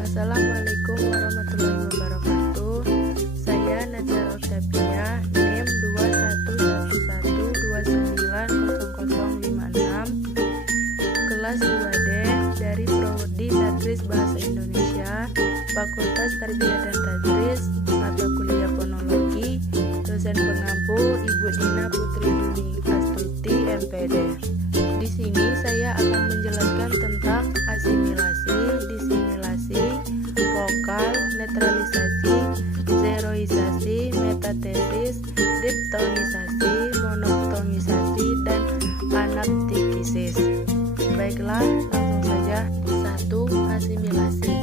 Assalamualaikum warahmatullahi wabarakatuh. Saya Nazar Octavia, NIM 2111290056, kelas 2D dari Prodi Tadris Bahasa Indonesia, Fakultas Tarbiyah dan Tadris, mata kuliah Fonologi, dosen pengampu Ibu Dina Putri Duni Astuti, MPD. Di sini saya akan menjelaskan tentang asimilasi, disimilasi, vokal, netralisasi, zeroisasi, metatesis, diptongisasi, monoptongisasi, dan anaptikisis. Baiklah, langsung saja. 1. Asimilasi.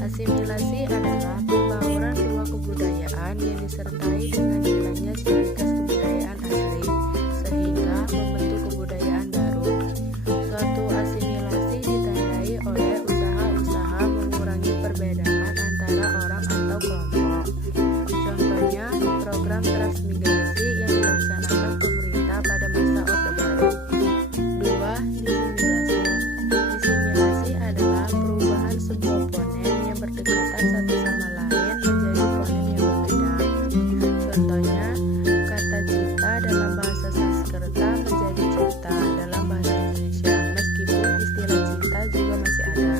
Asimilasi adalah pembauran dua kebudayaan yang disertai dengan hilangnya ciri khas kebudayaan asli, sehingga membentuk kebudayaan baru. Suatu asimilasi ditandai oleh usaha-usaha mengurangi perbedaan antara orang atau kelompok. Contohnya, program transmigrasi yang dilaksanakan pemerintah pada masa Orde Baru. 2. Disimilasi. Disimilasi adalah perubahan sebuah fonem yang berdekatan satu sama lain menjadi fonem yang berbeda. Contohnya, kata cita dalam bahasa Sanskerta menjadi cipta dalam bahasa Indonesia, meskipun istilah cita juga masih ada.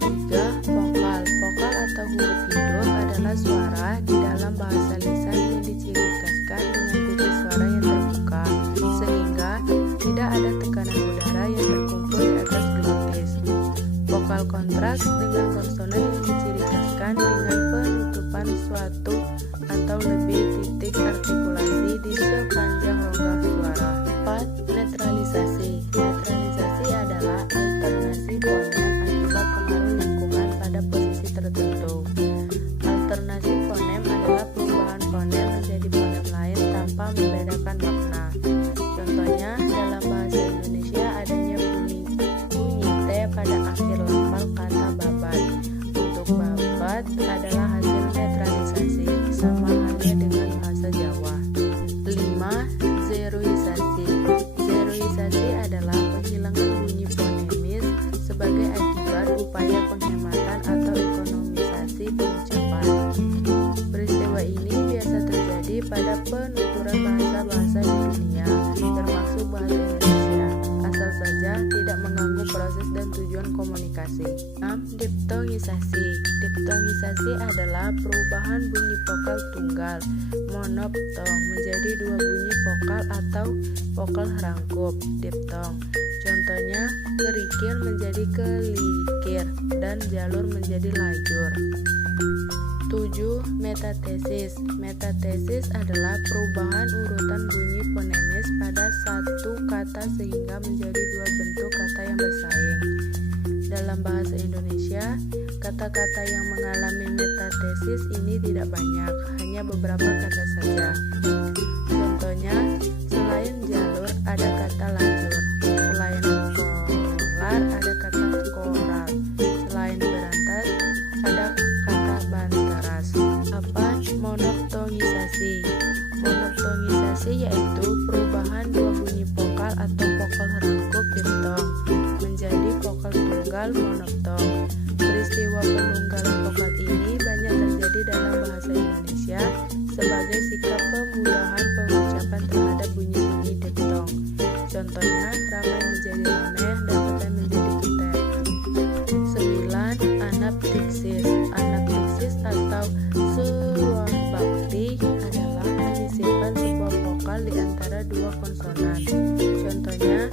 3. Vokal. Vokal atau huruf hidup adalah suara di dalam bahasa lisan yang diciri khaskan dengan titik suara yang terbuka, sehingga tidak ada tekanan udara yang terkumpul di atas glotis. Vokal kontraks dengan konsonan yang diciri khaskan dengan penutupan suatu atau lebih titik artikulasi di sepanjang rongga suara. 4. Netralisasi. Netralisasi adalah alternasi fonem akibat pengaruh lingkungan pada posisi tertentu. Alternasi fonem adalah perubahan fonem menjadi fonem lain tanpa membedakan makna. Contohnya, dalam bahasa Indonesia adanya bunyi T pada akhir lafal kata babat. Untuk babat adalah hasil netralisasi, sama halnya dengan bahasa Jawa. 5. Zeroisasi. Zeroisasi adalah penghilangan bunyi fonemis sebagai akibat upaya penghematan atau ekonomisasi pengucapan. Peristiwa ini biasa terjadi pada penuturan bahasa-bahasa di dunia, termasuk bahasa Indonesia, asal saja tidak mengganggu proses dan tujuan komunikasi. 6. Diptongisasi. Diptongisasi adalah perubahan bunyi vokal tunggal monoptong menjadi dua bunyi vokal atau vokal rangkup diptong. Contohnya, kerikil menjadi kelikir dan jalur menjadi lajur. 7. Metatesis. Metatesis adalah perubahan urutan bunyi fonemis pada satu kata sehingga menjadi dua bentuk kata yang bersaing. Dalam bahasa Indonesia, kata-kata yang mengalami metatesis ini tidak banyak, hanya beberapa kata saja. Contohnya, selain jalur ada kata lajur, selain kolar ada kata koral, selain berantas ada kata banteras. Apa monoptongisasi? Monoptongisasi yaitu perubahan dua bunyi vokal atau vokal rangkup diptong menjadi vokal tunggal monoptong. Peristiwa penunggalan vokal ini banyak terjadi dalam bahasa Indonesia sebagai sikap pemudahan pengucapan terhadap bunyi-bunyi diptong. Contohnya, ramai menjadi rameh dan petai menjadi petai. 9. Anaptiksis. Anaptiksis atau seruan bakti adalah menyisipkan sebuah vokal di antara dua konsonan. Contohnya,